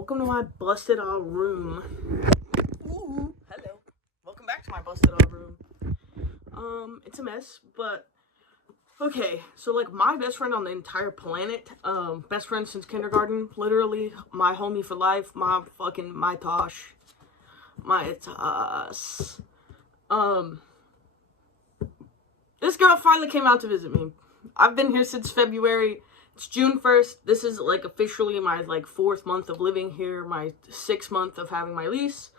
welcome to my busted out room. Ooh, hello. Welcome back to my busted out room. It's a mess, but okay, so like my best friend on the entire planet, best friend since kindergarten, literally my homie for life, my Tosh. This girl finally came out to visit me. I've been here since February. It's June 1st. This is like officially my like 4th month of living here, my 6th month of having my lease.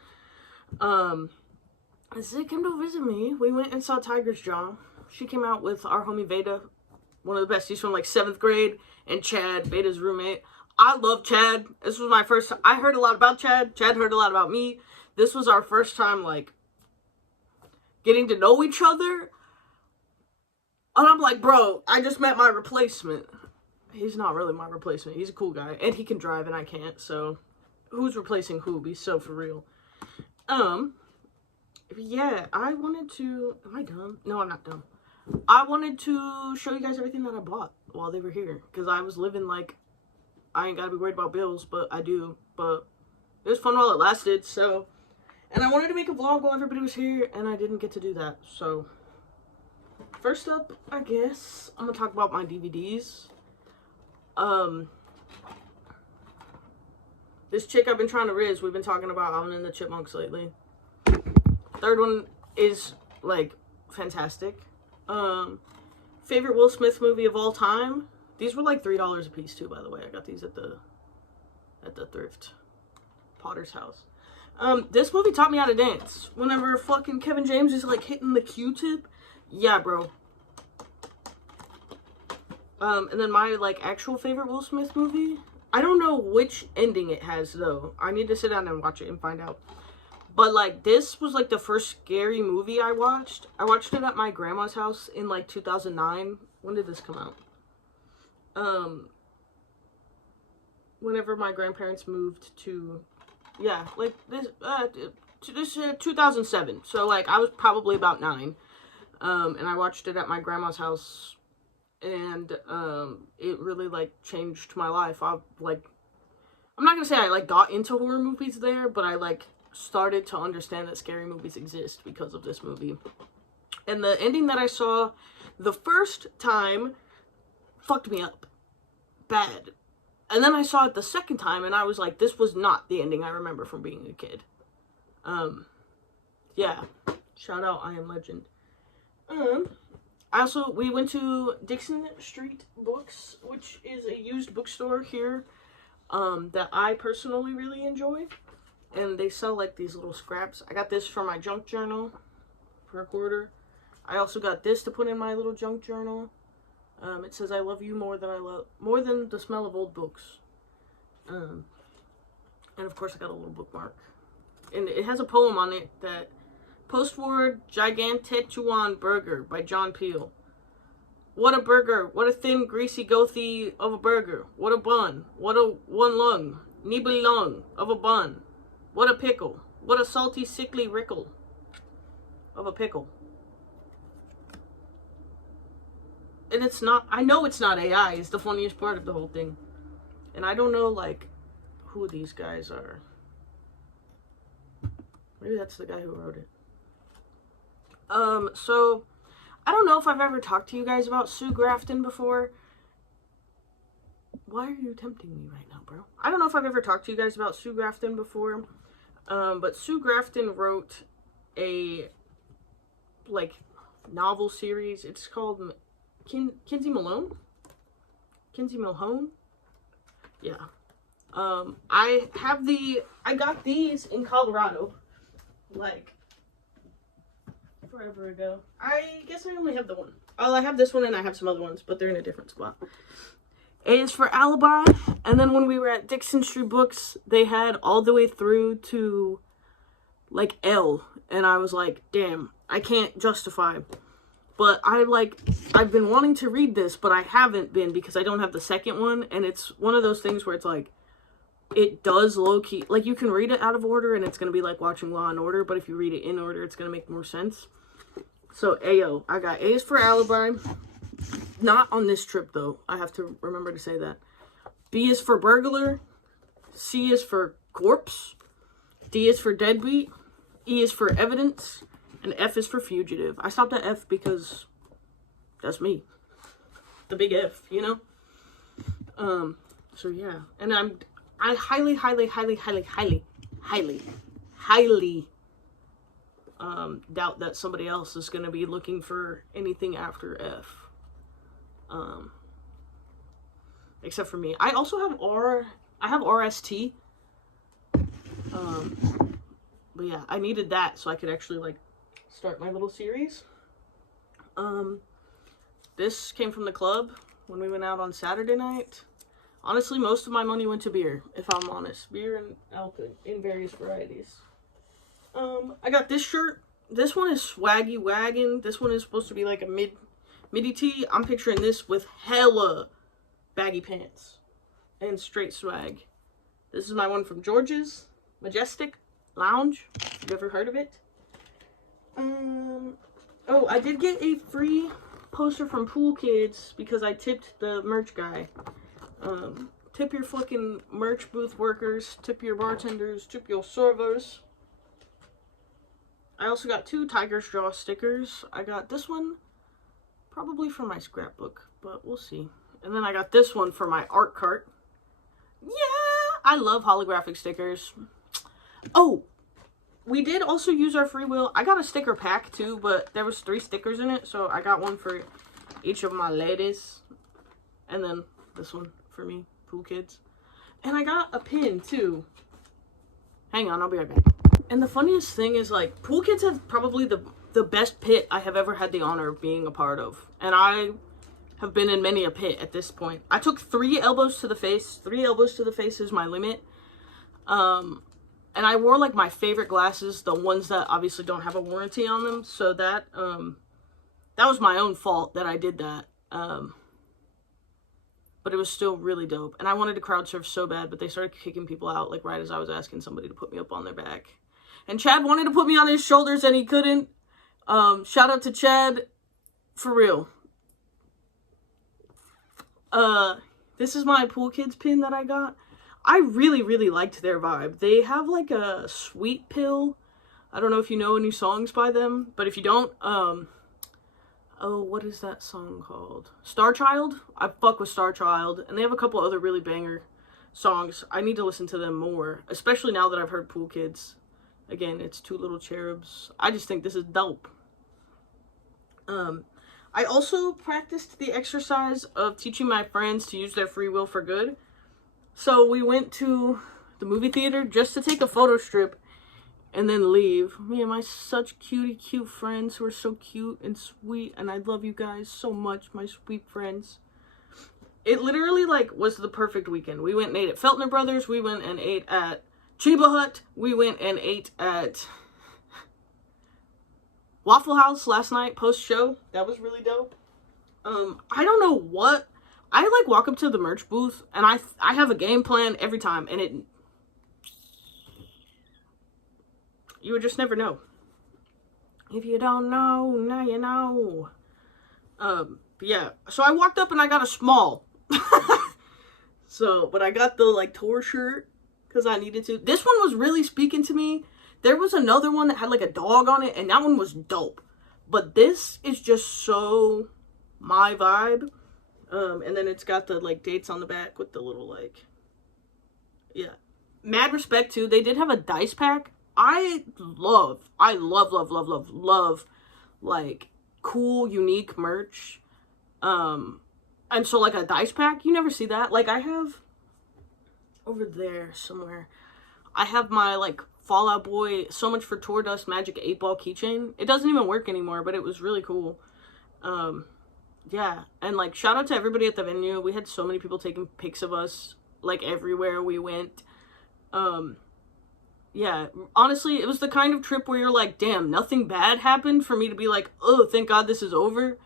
She came to visit me. We went and saw Tiger's Jaw. She came out with our homie Veda, one of the besties from like 7th grade, and Chad, Veda's roommate. I love Chad. This was my first time. I heard a lot about Chad. Chad heard a lot about me. This was our first time like getting to know each other. And I'm like, bro, I just met my replacement. He's not really my replacement. He's a cool guy. And he can drive and I can't. So, who's replacing who? Be so for real. Yeah, I wanted to... Am I dumb? No, I'm not dumb. I wanted to show you guys everything that I bought while they were here. Because I was living like... I ain't gotta be worried about bills, but I do. But it was fun while it lasted, so... And I wanted to make a vlog while everybody was here, and I didn't get to do that, so... First up, I guess, I'm gonna talk about my DVDs. This chick I've been trying to riz, we've been talking about Alvin and the Chipmunks lately. Third one is, like, fantastic. Favorite Will Smith movie of all time. These were like $3 a piece too, by the way. I got these at the thrift. Potter's house. This movie taught me how to dance. Whenever fucking Kevin James is, like, hitting the Q-tip. Yeah, bro. And then my, like, actual favorite Will Smith movie. I don't know which ending it has, though. I need to sit down and watch it and find out. But, like, this was, like, the first scary movie I watched. I watched it at my grandma's house in, like, 2009. When did this come out? Whenever my grandparents moved to... Yeah, like, this... 2007. So, like, I was probably about 9. And I watched it at my grandma's house, and, it really, like, changed my life. I'm not gonna say I, like, got into horror movies there, but I, like, started to understand that scary movies exist because of this movie. And the ending that I saw the first time fucked me up. Bad. And then I saw it the second time, and I was like, this was not the ending I remember from being a kid. Yeah. Shout out I Am Legend. Also, we went to Dixon Street Books, which is a used bookstore here, that I personally really enjoy. And they sell, like, these little scraps. I got this for my junk journal for $1. I also got this to put in my little junk journal. It says, I love you more than the smell of old books. And of course I got a little bookmark. And it has a poem on it that... Postword Gigantetuan Burger by John Peel. What a burger. What a thin, greasy, gothy of a burger. What a bun. What a one lung. Nibbly lung of a bun. What a pickle. What a salty, sickly rickle of a pickle. And it's not, I know it's not AI. It's the funniest part of the whole thing. And I don't know, like, who these guys are. Maybe that's the guy who wrote it. So, I don't know if I've ever talked to you guys about Sue Grafton before. Why are you tempting me right now, bro? I don't know if I've ever talked to you guys about Sue Grafton before. But Sue Grafton wrote a, like, novel series. It's called Kinsey Malone? Kinsey Milhone? Yeah. I got these in Colorado, like, forever ago. I guess I only have the one. Oh, I have this one and I have some other ones, but they're in a different spot. A is for Alibi, and then when we were at Dixon Street Books, they had all the way through to, like, L, and I was like, damn, I can't justify. But I've been wanting to read this, but I haven't been because I don't have the second one, and it's one of those things where it's like, it does low-key, like, you can read it out of order, and it's going to be like watching Law & Order, but if you read it in order, it's going to make more sense. So, AO. I got A is for Alibi. Not on this trip, though. I have to remember to say that. B is for Burglar. C is for corpse, D is for deadbeat, E is for evidence, and F is for fugitive. I stopped at F because that's me. The big F, you know? So yeah. And I highly doubt that somebody else is going to be looking for anything after F. Except for me. I also have I have RST. But yeah, I needed that so I could actually, like, start my little series. This came from the club when we went out on Saturday night. Honestly, most of my money went to beer, if I'm honest. Beer and alcohol in various varieties. I got this shirt. This one is Swaggy Wagon. This one is supposed to be like a midi tee. I'm picturing this with hella baggy pants and straight swag. This is my one from George's Majestic Lounge. You ever heard of it? Oh, I did get a free poster from Pool Kids because I tipped the merch guy. Tip your fucking merch booth workers, tip your bartenders, tip your servers. I also got 2 Tiger's Jaw stickers. I got this one probably for my scrapbook, but we'll see. And then I got this one for my art cart. Yeah, I love holographic stickers. Oh, we did also use our free will. I got a sticker pack too, but there was 3 stickers in it, so I got one for each of my ladies. And then this one for me, Pool Kids. And I got a pin too. Hang on, I'll be right back. And the funniest thing is, like, Pool Kids have probably the best pit I have ever had the honor of being a part of. And I have been in many a pit at this point. I took 3 elbows to the face. 3 elbows to the face is my limit. And I wore, like, my favorite glasses, the ones that obviously don't have a warranty on them. So that was my own fault that I did that. But it was still really dope. And I wanted to crowd surf so bad, but they started kicking people out, like, right as I was asking somebody to put me up on their back. And Chad wanted to put me on his shoulders, and he couldn't. Shout out to Chad. For real. This is my Pool Kids pin that I got. I really, really liked their vibe. They have, like, a Sweet Pill. I don't know if you know any songs by them, but if you don't, oh, what is that song called? Star Child? I fuck with Star Child, and they have a couple other really banger songs. I need to listen to them more, especially now that I've heard Pool Kids. Again, it's 2 little cherubs. I just think this is dope. I also practiced the exercise of teaching my friends to use their free will for good. So we went to the movie theater just to take a photo strip and then leave. Me and my such cute friends who are so cute and sweet, and I love you guys so much, my sweet friends. It literally, like, was the perfect weekend. We went and ate at Feltner Brothers. We went and ate at Chiba Hut. We went and ate at Waffle House last night, post-show. That was really dope. I don't know what. I, like, walk up to the merch booth, and I have a game plan every time, and you would just never know. If you don't know, now you know. But yeah. So I walked up and I got a small. But I got the, like, tour shirt because I needed to. This one was really speaking to me. There was another one that had, like, a dog on it, and that one was dope. But this is just so my vibe. And then it's got the, like, dates on the back with the little, like, yeah. Mad respect, too. They did have a dice pack. I love, like, cool, unique merch. And so, like, a dice pack, you never see that. Like, I have, over there somewhere, I have my, like, Fall Out Boy So Much for Tour Dust Magic 8-Ball keychain. It doesn't even work anymore, but it was really cool. Yeah, and, like, shout out to everybody at the venue. We had so many people taking pics of us, like, everywhere we went. Yeah, honestly, it was the kind of trip where you're like, damn, nothing bad happened for me to be like, oh, thank God this is over.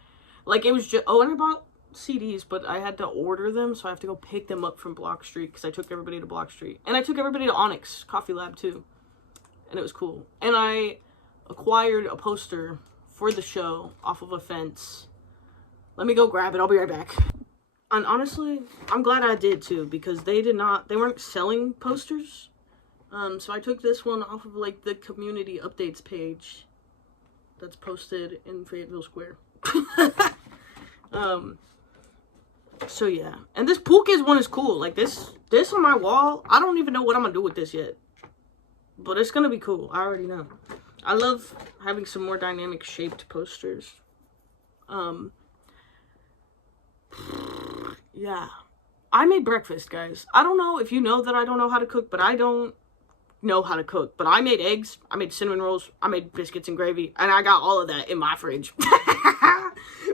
Like, it was just, oh, and I bought CDs, but I had to order them, so I have to go pick them up from Block Street, because I took everybody to Block Street. And I took everybody to Onyx Coffee Lab, too. And it was cool. And I acquired a poster for the show off of a fence. Let me go grab it. I'll be right back. And honestly, I'm glad I did too, because they weren't selling posters. So I took this one off of like the community updates page that's posted in Fayetteville Square. So yeah. And this Pool Kids one is cool. Like this on my wall, I don't even know what I'm gonna do with this yet. But it's gonna be cool. I already know. I love having some more dynamic shaped posters. Yeah. I made breakfast, guys. I don't know if you know that I don't know how to cook, but I don't know how to cook. But I made eggs, I made cinnamon rolls, I made biscuits and gravy, and I got all of that in my fridge.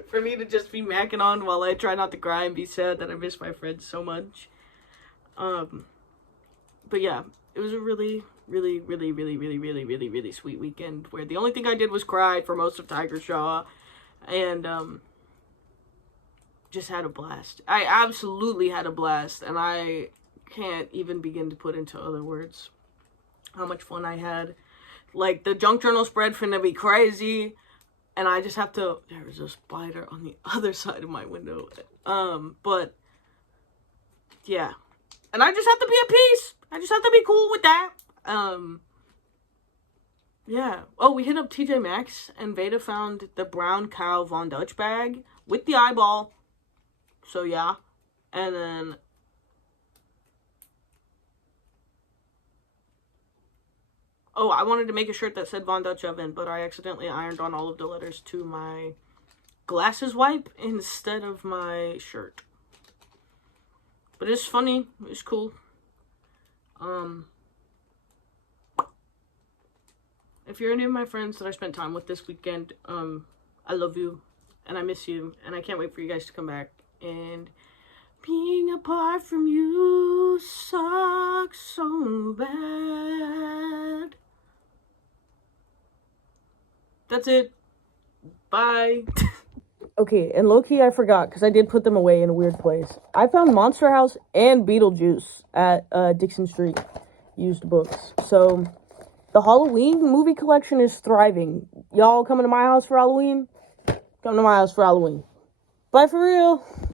For me to just be macking on while I try not to cry and be sad that I miss my friends so much. But yeah, it was a really, really, really, really, really, really, really, really sweet weekend where the only thing I did was cry for most of Tiger Shaw, and just had a blast. I absolutely had a blast, and I can't even begin to put into other words how much fun I had. Like, the junk journal spread finna be crazy, and I just have to, there's a spider on the other side of my window, but yeah, and I just have to be at peace. I just have to be cool with that. Yeah. Oh, we hit up TJ Maxx, and Veda found the brown cow Von Dutch bag with the eyeball. So yeah. And then oh, I wanted to make a shirt that said Von Dutch Oven, but I accidentally ironed on all of the letters to my glasses wipe instead of my shirt. But it's funny. It's cool. If you're any of my friends that I spent time with this weekend, I love you, and I miss you, and I can't wait for you guys to come back. And being apart from you sucks so bad. That's it. Bye. Okay, and low-key I forgot, because I did put them away in a weird place. I found Monster House and Beetlejuice at Dixon Street used books. So the Halloween movie collection is thriving. Y'all coming to my house for Halloween? Come to my house for Halloween. Bye for real.